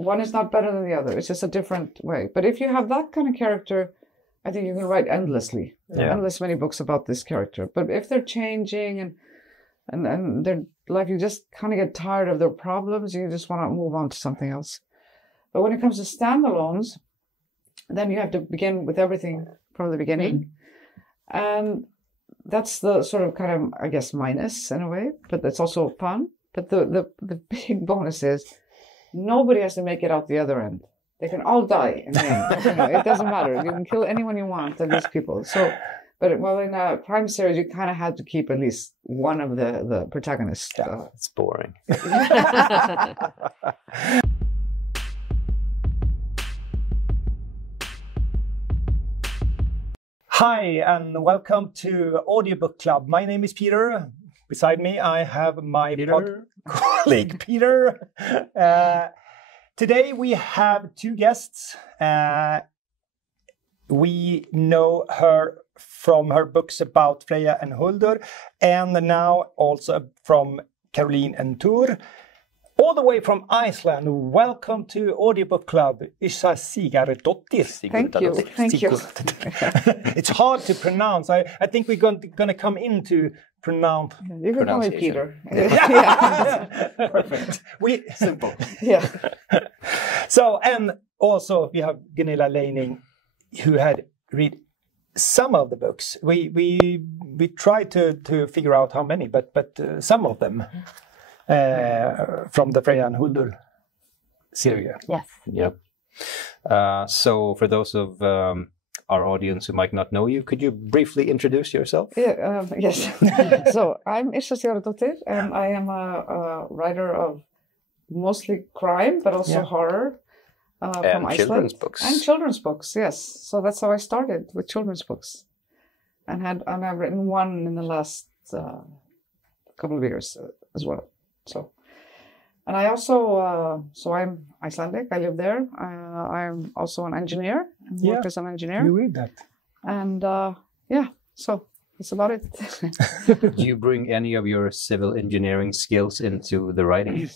one is not better than the other. It's just a different way. But if you have that kind of character, I think you can write endlessly, endless many books about this character. But if they're changing and their life, you just kind of get tired of their problems. You just want to move on to something else. But when it comes to standalones, then you have to begin with everything from the beginning. And that's the sort of kind of, I guess, minus in a way, but it's also fun. But the big bonus is nobody has to make it out the other end. They can all die in the end. It doesn't matter. You can kill anyone you want of these people. So, but in a crime series, you kind of had to keep at least one of the protagonists. Yeah, it's boring. Hi, and welcome to Audiobook Club. My name is Peter. Beside me, I have my colleague, Peter. Today we have two guests. We know her from her books about Freyja and Huldar, and now also from Karólína Týr, all the way from Iceland. Welcome to Audiobook Club, Yrsa Sigurðardóttir. Thank you. Thank you. It's hard to pronounce. I think we're going to come into pronounce. You can call me Peter. Perfect. Simple. Yeah. So, and also we have Gunilla Leining, who had read some of the books. We tried to figure out how many, but some of them from the Freyja and Huldar series. Yes. Yep. So for those of our audience who might not know you, could you briefly introduce yourself? Yeah, yes. So I'm Yrsa Sigurðardóttir, and I am a writer of mostly crime, but also horror from Iceland. Children's books. And children's books, yes. So that's how I started, with children's books. And I've written one in the last couple of years as well. So, and I also, so I'm Icelandic, I live there. I'm also an engineer, work as an engineer. You read that. And yeah, so that's about it. Do you bring any of your civil engineering skills into the writing?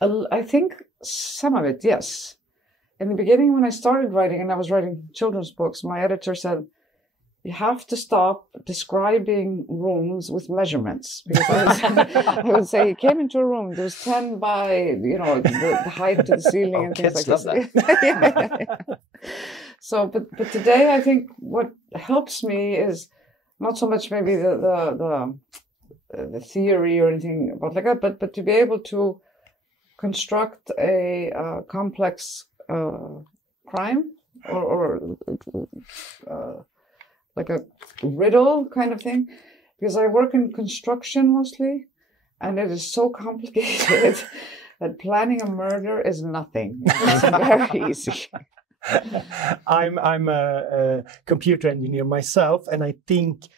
I think some of it, yes. In the beginning, when I started writing, and I was writing children's books, my editor said, you have to stop describing rooms with measurements. Because I would say, you came into a room, there was 10 by, the height to the ceiling and things like that. So, but today, I think what helps me is not so much maybe the theory or anything about like that, but to be able to construct a complex crime or like a riddle kind of thing, because I work in construction mostly, and it is so complicated that planning a murder is nothing. It's very easy. I'm a computer engineer myself, and I think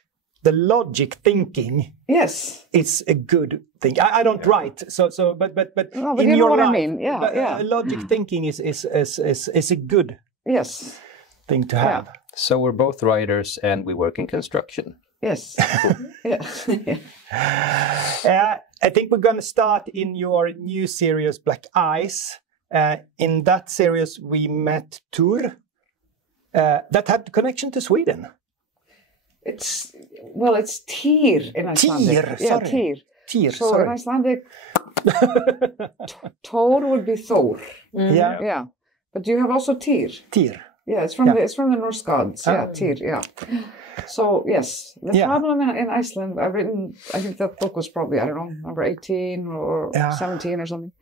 the logic thinking is a good thing. I don't write, but no, but in you know your what life, I mean. Yeah. Logic thinking is a good thing to have. Yeah. So we're both writers and we work in construction. Yes. Yes. I think we're going to start in your new series, Black Ice. In that series, we met Týr. That had connection to Sweden. It's Týr in Icelandic. Týr. Týr. So in Icelandic, Thor would be Thor. Yeah. But you have also Týr. Týr. Yeah, it's from the Norse gods. Yeah, Týr. Yeah. So yes, the problem in Iceland, I've written. I think that book was probably number 18 or 17 or something.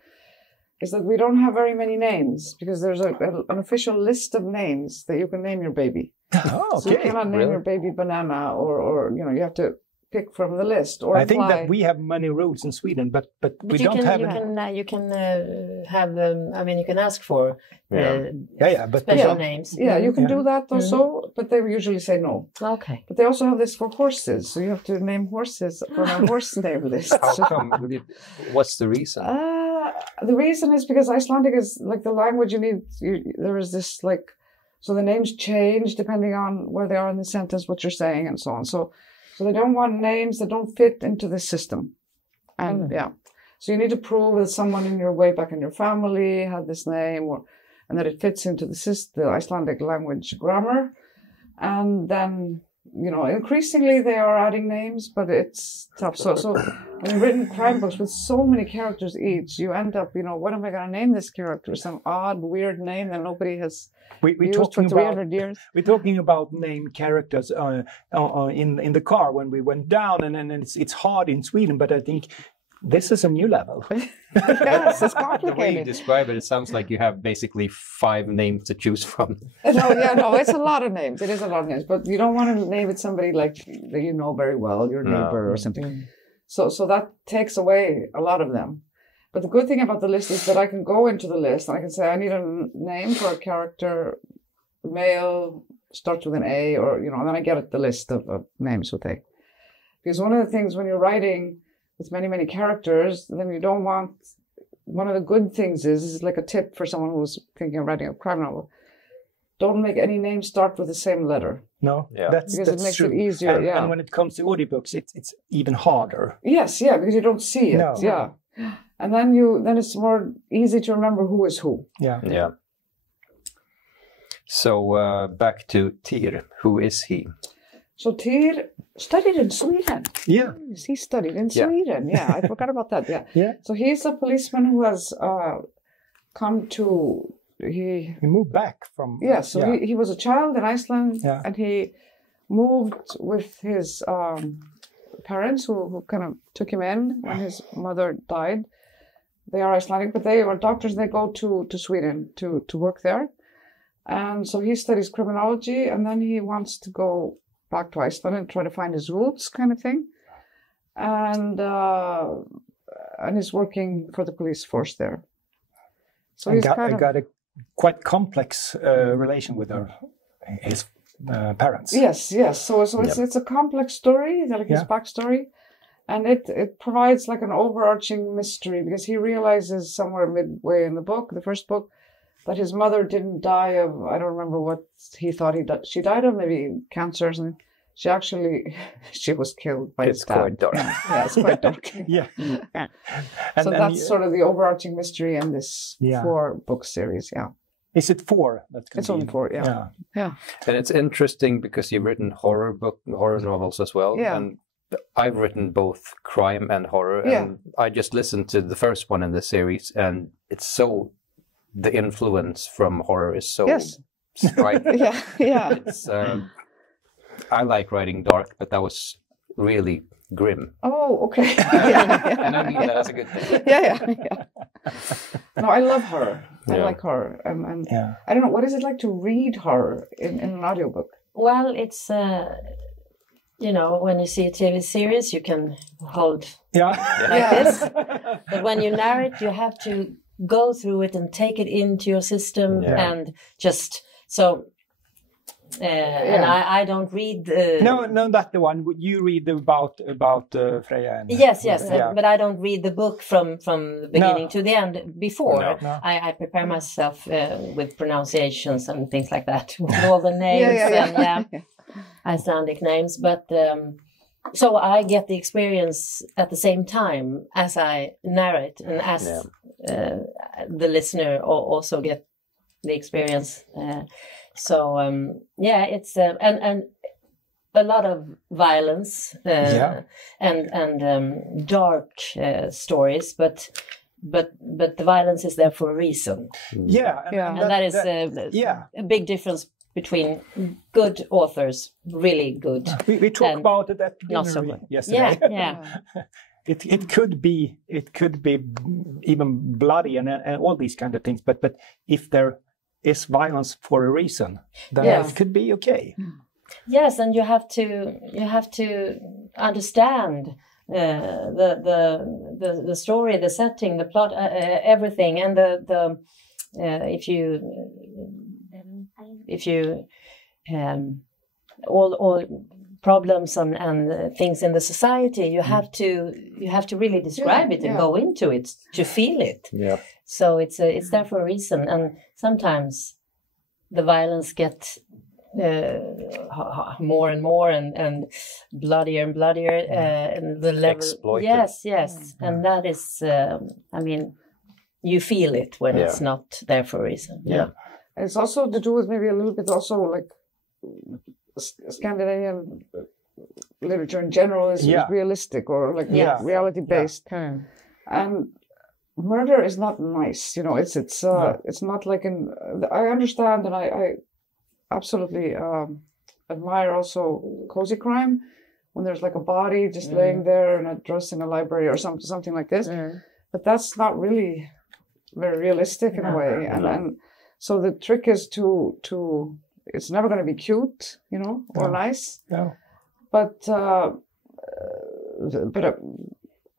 Is that we don't have very many names because there's an official list of names that you can name your baby. Oh, okay. So you cannot name your baby Banana or you have to pick from the list. Or I think that we have many rules in Sweden, but we don't have. You can have. You can ask for special names. Yeah, you can do that also, but they usually say no. Okay. But they also have this for horses, so you have to name horses from a horse name list. How come? What's the reason? The reason is because Icelandic is like the language you need. There is this so the names change depending on where they are in the sentence, what you're saying, and so on. So they don't want names that don't fit into the system. And So you need to prove that someone in your way back in your family had this name, and that it fits into the Icelandic language grammar. And then, increasingly they are adding names, but it's tough. So when you've written crime books with so many characters each, you end up, what am I going to name this character? Some odd, weird name that nobody has used for 300 years. We're talking about named characters in the car when we went down, and it's hard in Sweden, but I think this is a new level. Yes, it's complicated. The way you describe it, it sounds like you have basically 5 names to choose from. No, it's a lot of names. It is a lot of names, but you don't want to name it somebody like that you know very well, your neighbor or something. So that takes away a lot of them. But the good thing about the list is that I can go into the list and I can say I need a name for a character, male, starts with an A, or and then I get the list of names with A. Because one of the things when you're writing with many, many characters, then you don't want... One of the good things this is like a tip for someone who's thinking of writing a crime novel. Don't make any name start with the same letter. No, because it makes true. it easier. And when it comes to audiobooks, it's even harder. Yes, because you don't see it. No. Yeah. And then it's more easy to remember who is who. Yeah. So back to Týr. Who is he? So Týr studied in Sweden. Yeah. He studied in Sweden. Yeah, I forgot about that. Yeah. So he's a policeman who has come to... He moved back from... Yeah, so he was a child in Iceland, and he moved with his parents who kind of took him in when his mother died. They are Icelandic, but they are doctors, and they go to Sweden to work there. And so he studies criminology, and then he wants to go back to Iceland and try to find his roots, kind of thing. And he's working for the police force there. So he's got a quite complex relation with his parents. Yes. So it's a complex story, like his backstory, and it provides like an overarching mystery because he realizes somewhere midway in the first book, that his mother didn't die of, I don't remember what he thought she died of, maybe cancer or something. She was killed by his dad. Quite dark. Yeah, it's quite dark. Yeah. So that's sort of the overarching mystery in this 4-book series, Is it 4? It's only 4, yeah. And it's interesting because you've written horror novels as well. Yeah. And I've written both crime and horror. And I just listened to the first one in the series, and it's so... The influence from horror is so striking. It's, I like writing dark, but that was really grim. Oh, okay. And I mean that as a good thing. Yeah. No, I love horror. I like horror. And I don't know, what is it like to read horror in an audiobook? Well, it's, when you see a TV series, you can hold like this. But when you narrate, you have to go through it and take it into your system and just and I don't read no that's the one you read about Freyja and yes but I don't read the book from the beginning to the end before. I prepare myself with pronunciations and things like that with all the names and Icelandic names, but so I get the experience at the same time as I narrate, and as the listener also get the experience. It's and a lot of violence and dark stories, but the violence is there for a reason. And that is a big difference between good authors, really good. We talked about it at dinner yesterday. It could be even bloody and all these kind of things. But if there is violence for a reason, then it could be okay. Yes, and you have to understand the story, the setting, the plot, everything, and if you all problems and things in the society, you have to really describe it and go into it to feel it. So it's there for a reason, and sometimes the violence get more and more and bloodier and bloodier, and the level. Exploited. Yes, and that is, I mean, you feel it when it's not there for a reason. Yeah. It's also to do with maybe a little bit also like Scandinavian literature in general is realistic or like reality based, and murder is not nice. You know, it's not like I understand, and I absolutely admire also cozy crime when there's like a body just laying there in a dress in a library or something like this, but that's not really very realistic in a way, and so the trick is to it's never going to be cute, you know, or nice. No. But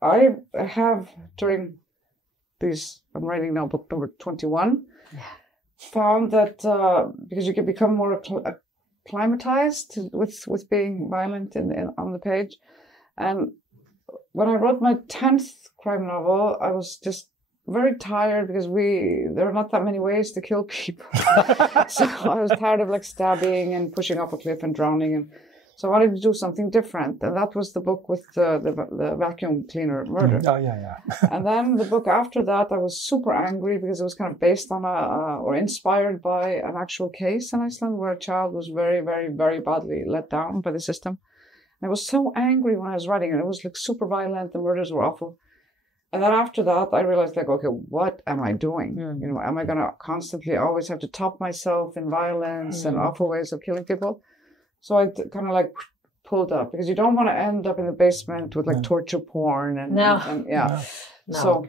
I have during these, I'm writing now book number 21, found that because you can become more acclimatized with being violent on the page. And when I wrote my 10th crime novel, I was just very tired because there are not that many ways to kill people. So I was tired of like stabbing and pushing off a cliff and drowning, and so I wanted to do something different. And that was the book with the vacuum cleaner murder. Oh yeah. And then the book after that, I was super angry because it was kind of based on or inspired by an actual case in Iceland where a child was very, very, very badly let down by the system. And I was so angry when I was writing it. It was like super violent. The murders were awful. And then after that, I realized, like, okay, what am I doing? You know, am I going to constantly always have to top myself in violence and awful ways of killing people? So I kind of like pulled up because you don't want to end up in the basement with like torture porn and So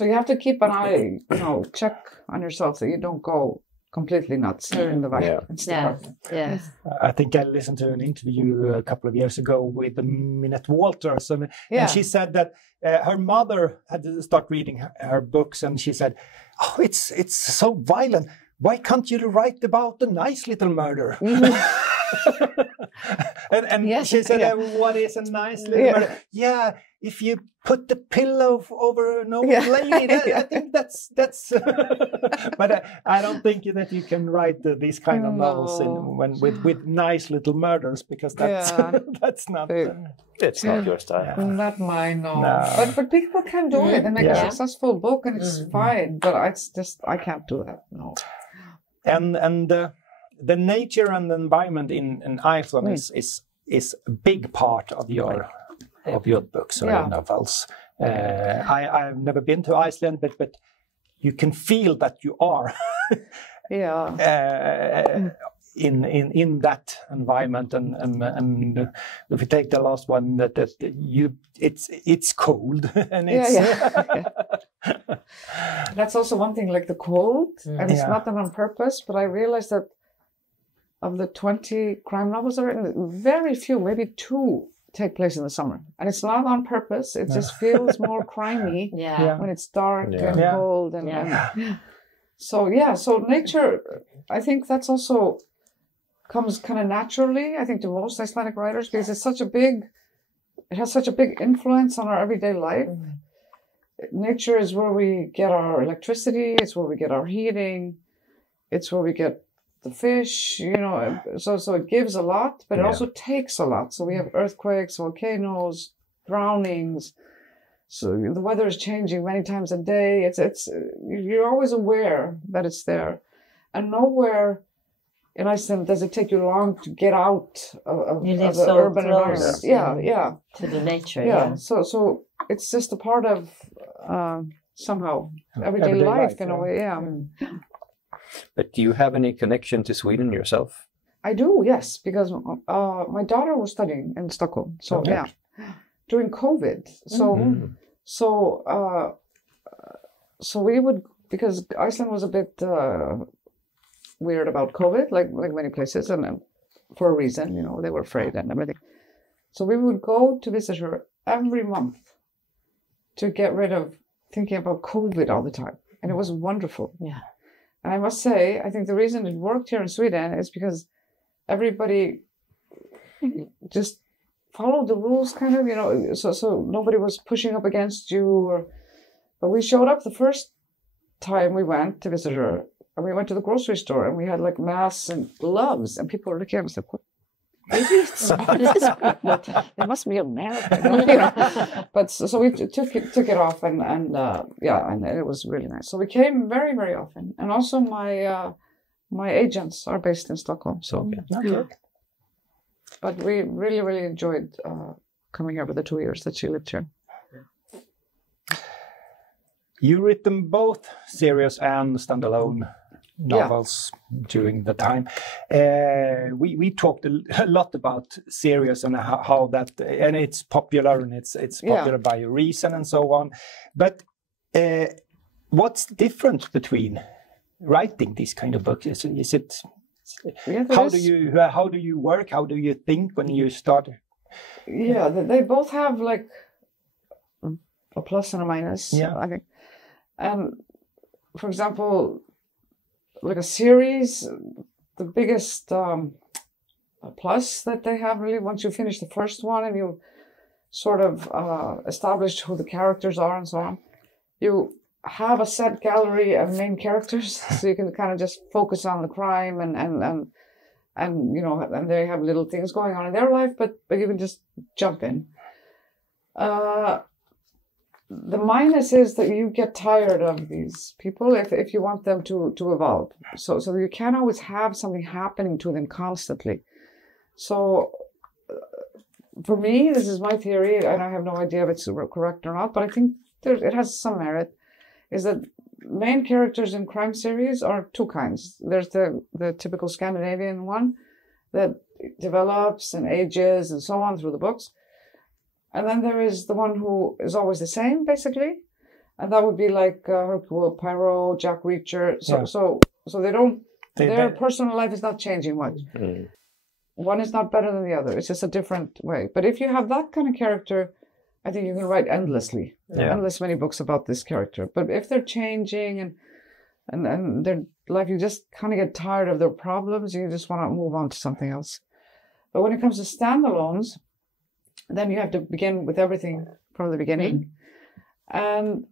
you have to keep an eye, you know, check on yourself so you don't go completely nuts in the violence. Yes. I think I listened to an interview a couple of years ago with Minette Walters, and she said that her mother had to start reading her books, and she said, "Oh, it's so violent. Why can't you write about a nice little murder?" and she said, "What is a nice little murder?" Yeah, if you put the pillow over an old lady, I think that's. But I don't think that you can write these kind of novels with nice little murders, because that's that's not. It's not your style. Not mine, no. But people can do it and make a successful book, and it's fine. But it's just I can't do that. No. And the nature and the environment in Iceland is a big part of your books or novels. I've never been to Iceland, but you can feel that you are in that environment. And if you take the last one, it's cold and That's also one thing, like the cold, and it's not done on purpose. But I realized that of the 20 crime novels I've written, very few, maybe 2, take place in the summer, and it's not on purpose. It just feels more crimey when it's dark and cold, and so nature. I think that's also comes kind of naturally. I think to most Icelandic writers, because it has such a big influence on our everyday life. Nature is where we get our electricity. It's where we get our heating. It's where we get the fish, you know, so it gives a lot, but it also takes a lot. So we have earthquakes, volcanoes, drownings. So the weather is changing many times a day. It's you're always aware that it's there, and nowhere in Iceland does it take you long to get out of the urban environment. To the nature. So it's just a part of somehow everyday life in a way. But do you have any connection to Sweden yourself? I do, yes, because my daughter was studying in Stockholm. So during COVID. So we would, because Iceland was a bit weird about COVID, like many places, and for a reason, you know, they were afraid and everything. So we would go to visit her every month to get rid of thinking about COVID all the time, and it was wonderful. Yeah. And I must say, I think the reason it worked here in Sweden is because everybody just followed the rules, kind of, you know, so nobody was pushing up against you. But we showed up the first time we went to visit her and we went to the grocery store and we had like masks and gloves, and people were looking at us like, "What? There must be a marathon." But so we took it off, and it was really nice. So we came very, very often, and also my agents are based in Stockholm. So but we really, really enjoyed coming here for the 2 years that she lived here. You written both series and standalone novels during the time. We talked a lot about series and how that, and it's popular, and it's popular by a reason and so on. But what's different between writing these kind of books? Is it how do you work? How do you think when you start? Yeah, they both have like a plus and a minus. I think. And for example, like a series, the biggest plus that they have really, once you finish the first one and you sort of establish who the characters are and so on, you have a set gallery of main characters, so you can kind of just focus on the crime and and they have little things going on in their life, but you can just jump in. The minus is that you get tired of these people if you want them to evolve. So you can't always have something happening to them constantly. So for me, this is my theory, and I have no idea if it's correct or not, but I think it has some merit, is that main characters in crime series are two kinds. There's the typical Scandinavian one that develops and ages and so on through the books. And then there is the one who is always the same, basically. And that would be like Hercule Poirot, Jack Reacher. So they don't, their personal life is not changing much. Mm. One is not better than the other. It's just a different way. But if you have that kind of character, I think you can write endlessly. Endless many books about this character. But if they're changing and their life, you just kind of get tired of their problems. You just want to move on to something else. But when it comes to standalones, then you have to begin with everything from the beginning. And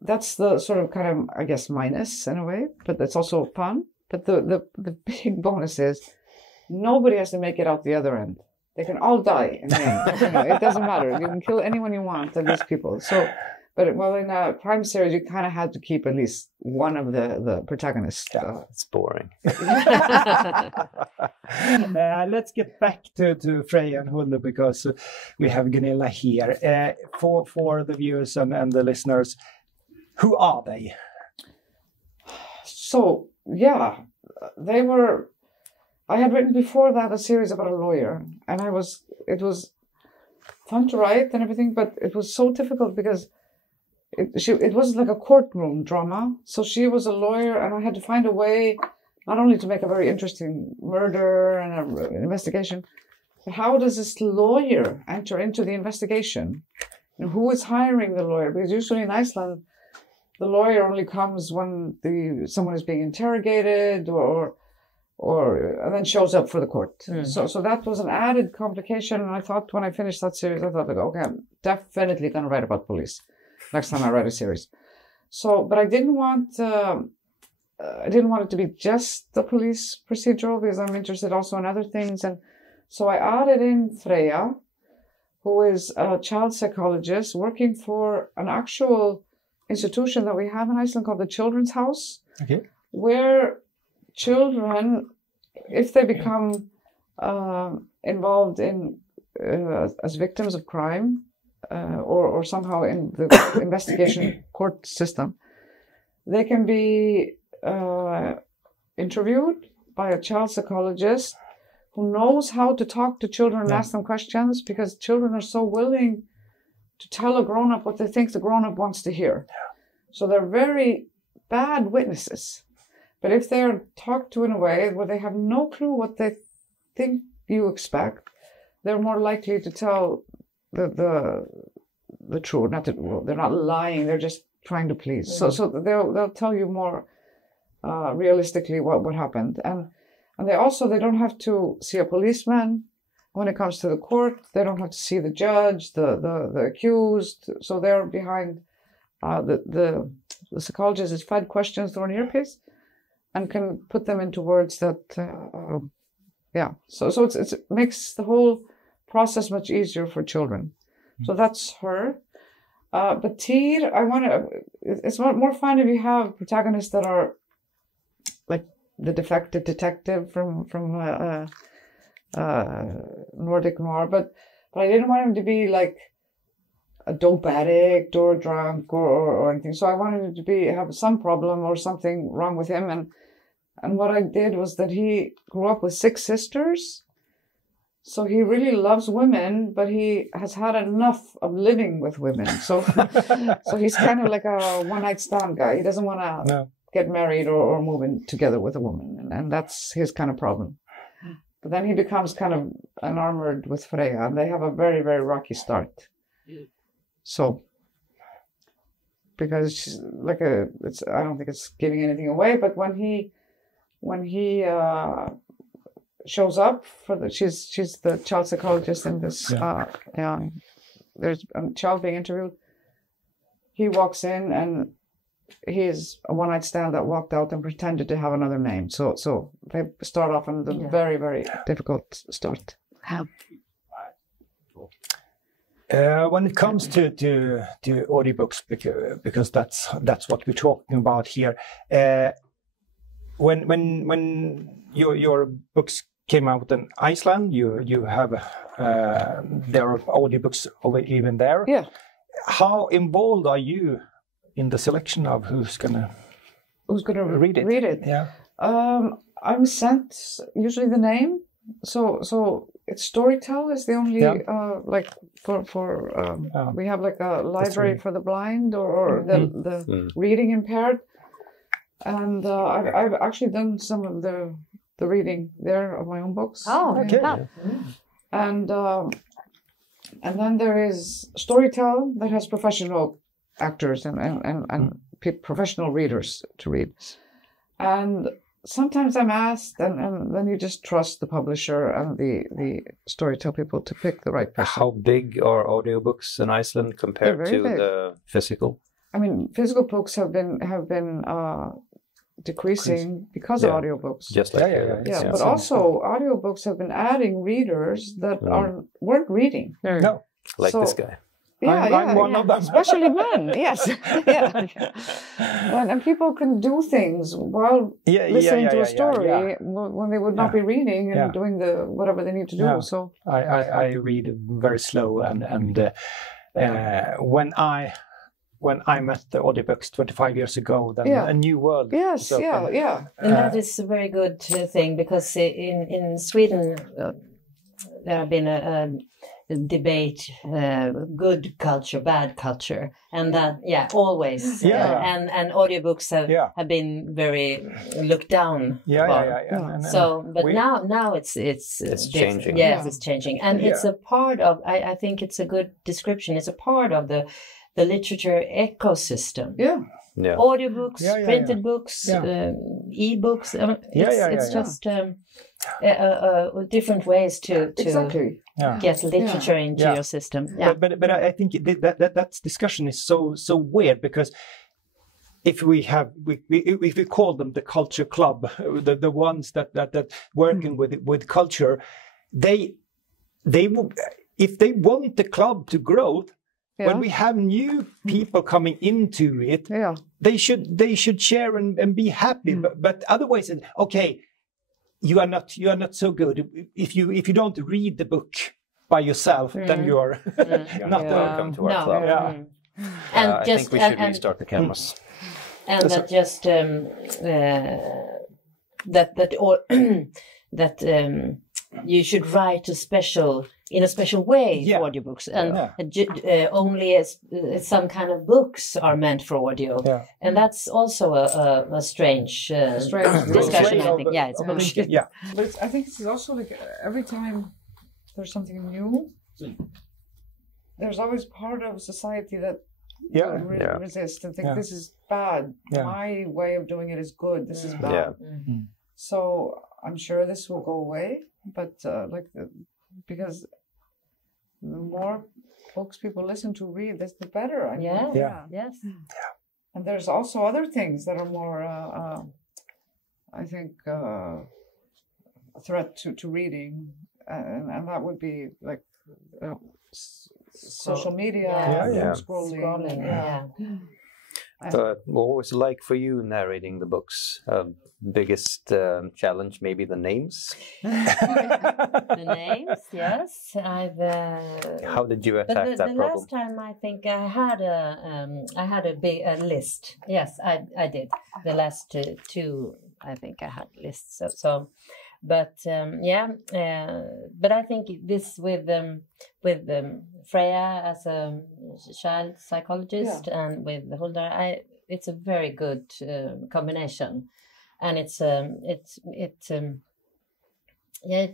that's the sort of kind of, I guess, minus in a way, but it's also fun. But the big bonus is nobody has to make it out the other end. They can all die in the end. It doesn't matter. You can kill anyone you want of these people. So, but well, in a crime series, you kind of had to keep at least one of the protagonists. It's boring. Let's get back to Freyja and Huldar, because we have Gunilla here. For the viewers and the listeners, who are they? So, they were... I had written before that a series about a lawyer, and it was fun to write and everything, but it was so difficult because it was like a courtroom drama. So she was a lawyer, and I had to find a way not only to make a very interesting murder and an investigation, but how does this lawyer enter into the investigation? And who is hiring the lawyer? Because usually in Iceland, the lawyer only comes when someone is being interrogated or and then shows up for the court. So that was an added complication. And I thought when I finished that series, I thought, like, okay, I'm definitely going to write about police next time I write a series. So, but I didn't want it to be just the police procedural, because I'm interested also in other things. And so I added in Freyja, who is a child psychologist working for an actual institution that we have in Iceland called the Children's House, where children, if they become involved in as victims of crime or somehow in the investigation court system, they can be interviewed by a child psychologist who knows how to talk to children and ask them questions, because children are so willing to tell a grown-up what they think the grown-up wants to hear. So they're very bad witnesses. But if they're talked to in a way where they have no clue what they think you expect, they're more likely to tell the truth. They're not lying. They're just trying to please. So they'll tell you more realistically what happened. And they don't have to see a policeman when it comes to the court. They don't have to see the judge, the accused. So they're behind the psychologist is fed questions through an earpiece. and can put them into words that, So it makes the whole process much easier for children. So that's her. But Týr, it's more fun if you have protagonists that are like the defective detective from Nordic noir, but I didn't want him to be like a dope addict or drunk or anything. So I wanted him to have some problem or something wrong with him. And what I did was that he grew up with 6 sisters. So he really loves women, but he has had enough of living with women. So he's kind of like a one-night stand guy. He doesn't want to get married or move in together with a woman. And that's his kind of problem. But then he becomes kind of enamored with Freyja, and they have a very, very rocky start. So, because she's like I don't think it's giving anything away, but when he shows up she's the child psychologist in this, there's a child being interviewed. He walks in and he's a one-night stand that walked out and pretended to have another name. So they start off on the very, very difficult start. When it comes to audiobooks, because that's what we're talking about here. When your books came out in Iceland, you have there are audiobooks even there. Yeah. How involved are you in the selection of who's gonna read it? Yeah. I'm sent usually the name. So it's Storytel is the only like for we have like a library for the blind or the reading impaired, and I've actually done some of the reading there of my own books. Oh, okay. And then there is Storytel that has professional actors and professional readers to read, and sometimes I'm asked, and then you just trust the publisher and the Storytel people to pick the right person. How big are audiobooks in Iceland compared to the physical? I mean, physical books have been decreasing because of audiobooks. Just like but also audiobooks have been adding readers that weren't reading. No, like this guy. I'm one of them. Especially men, yes. And people can do things while listening to a story when they would not be reading and doing whatever they need to do. So I read very slow, and when I met the audiobooks 25 years ago, then a new world. Yes, And that is a very good thing, because in Sweden there have been a debate, good culture, bad culture, and that always and audiobooks have been very looked down upon. So but now it's changing. Yes, it's changing, and it's a part of, I think it's a good description, it's a part of the literature ecosystem. Audiobooks, printed books, e-books. It's just different ways to get literature into your system. But I think that discussion is so weird, because if we call them the culture club, the ones that working with culture, they if they want the club to grow. When we have new people coming into it, they should share and be happy. But otherwise, okay, you are not so good. If you don't read the book by yourself, then you are not welcome to our club. And I think we should restart the cameras. And that just that you should write in a special way for audiobooks, and only some kind of books are meant for audio, and that's also a strange discussion. I think, it's bullshit. But I think it's also like every time there's something new, there's always part of society that resist and think this is bad. My way of doing it is good. This is bad. So I'm sure this will go away, but because the more books people listen to read, the better. Yes. And there's also other things that are more I think, a threat to reading, and that would be like social media, scrolling. What was it like for you narrating the books? Biggest challenge, maybe the names? The names, yes. How did you attack that problem? The last time I think I had a big list. Yes, I did. The last two, I think I had lists. But I think this with Freyja as a child psychologist and with Huldar, it's a very good combination, and it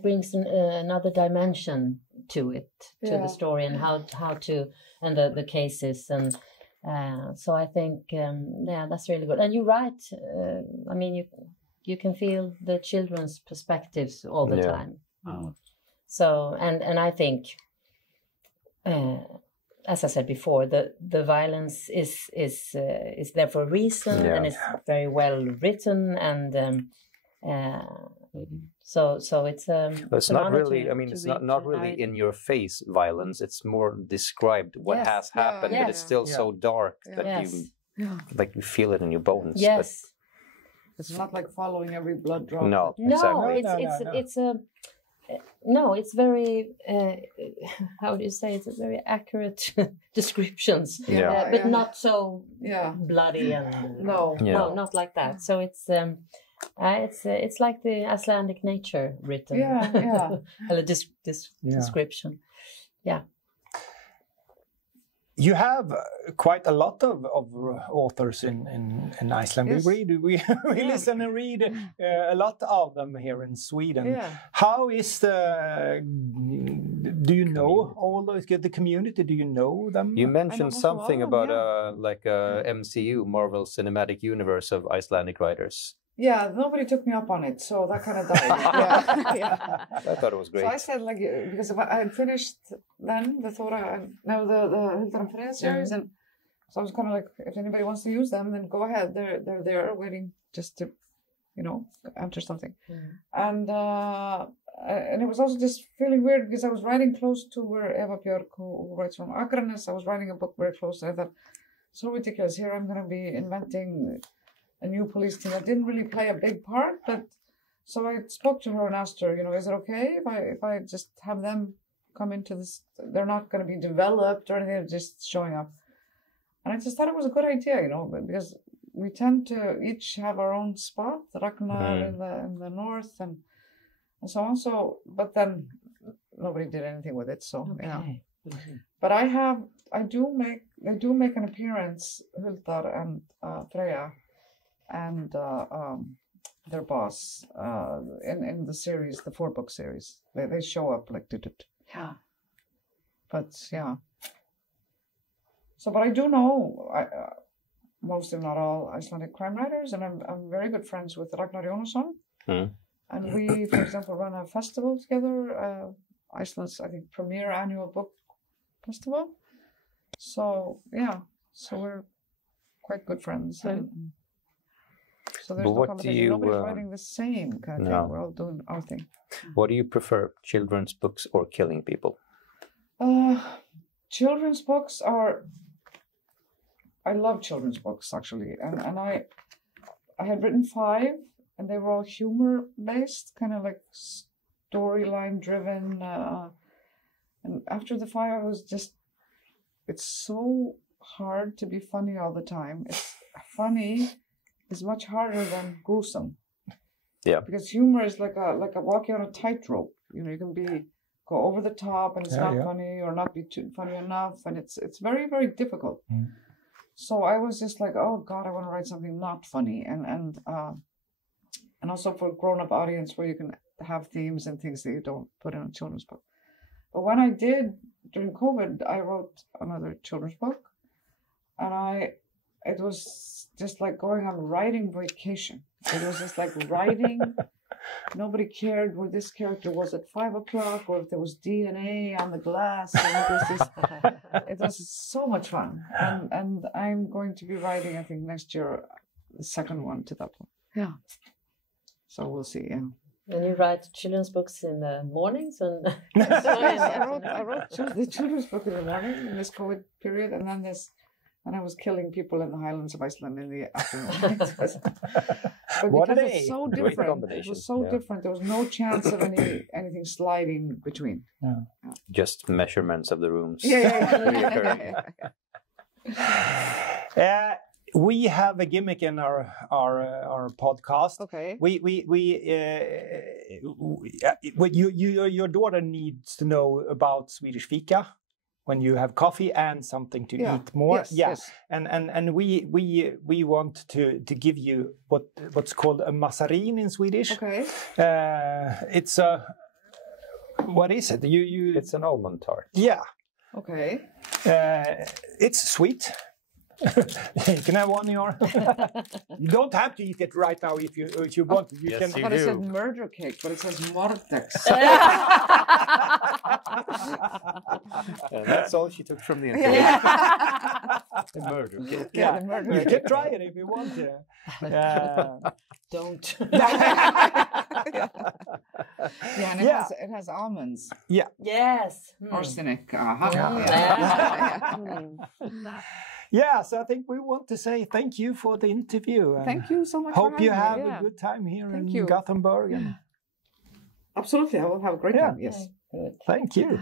brings another dimension to it, to the story, and how to and the cases, and so I think that's really good. And you're right. I mean you can feel the children's perspectives all the time. So, and I think, as I said before, the violence is there for a reason, and it's very well written, and so it's it's not really. I mean, it's not really in your face violence. It's more described what has happened, but it's still so dark that you feel it in your bones. Yes. But it's not like following every blood drop. No, exactly. It's very how do you say? It's a very accurate descriptions, but not so bloody and no, not like that. So it's like the Icelandic nature written, a description, You have quite a lot of authors in Iceland. Yes. We listen and read a lot of them here in Sweden. Yeah. How is do you know all those, the community? Do you know them? You mentioned something about MCU, Marvel Cinematic Universe of Icelandic writers. Yeah, nobody took me up on it, so that kind of died. I thought it was great. So I said, like, because if I had finished then the Thora, the Huldar and Freyja series, and so I was kind of like, if anybody wants to use them, then go ahead. They're there waiting just to, enter something. And it was also just feeling weird because I was writing close to where Eva Björk, who writes from Akranes, I was writing a book very close. I thought, so ridiculous. Here I'm going to be inventing a new police team that didn't really play a big part, but so I spoke to her and asked her, is it okay if I just have them come into this? They're not going to be developed or anything, they're just showing up. And I just thought it was a good idea, because we tend to each have our own spot, Ragnar in the north and so on. So, but then nobody did anything with it. So, But they do make an appearance, Huldar and Freyja, and their boss in the series, the 4-book series. They show up like But so, but I do know most, if not all, Icelandic crime writers, and I'm very good friends with Ragnar Jónasson. And we, for example, run a festival together, Iceland's, I think, premier annual book festival. So so we're quite good friends. So there's no competition. Nobody's writing the same kind of thing. We're all doing our thing. What do you prefer, children's books or killing people? Children's books I love children's books, actually. And I had written 5, and they were all humor-based, kind of like storyline-driven. And after the 5, I was just... It's so hard to be funny all the time. It's funny is much harder than gruesome. Yeah. Because humor is like a walking on a tightrope. You can go over the top and it's not funny, or not be too funny enough, and it's very, very difficult. So I was just like, oh God, I want to write something not funny, and also for a grown-up audience where you can have themes and things that you don't put in a children's book. But when I did during COVID, I wrote another children's book, and it was just like going on writing vacation. It was just like writing. Nobody cared where this character was at 5 o'clock, or if there was DNA on the glass. And it was so much fun. And I'm going to be writing, I think, next year, the second one to that one. Yeah. So we'll see. Yeah. And you write children's books in the mornings and I wrote the children's book in the morning in this COVID period, and then I was killing people in the highlands of Iceland in the afternoon. But What because a it's day. so different, it was so different. There was no chance of anything sliding between. Just measurements of the rooms. Yeah. We have a gimmick in our podcast. Okay. Your daughter needs to know about Swedish fika, when you have coffee and something to eat more. Yes. And we want to give you what's called a massarin in Swedish. Okay. It's a, what is it? It's an almond tart. Yeah. Okay. It's sweet. You can have one, you don't have to eat it right now if you want to. Yes, can. you But do. it said murder cake, but it says Mortex. And that's all she took from the interview. The murder cake. Yeah, the murder You cake. can try it if you want to. don't. And it has almonds. Yeah. Yes. Arsenic. Yeah, so I think we want to say thank you for the interview. Thank you so much. Hope you for have having me. a good time here Thank in you. Gothenburg. And Absolutely, I will have a great time. Yes. Good. thank you.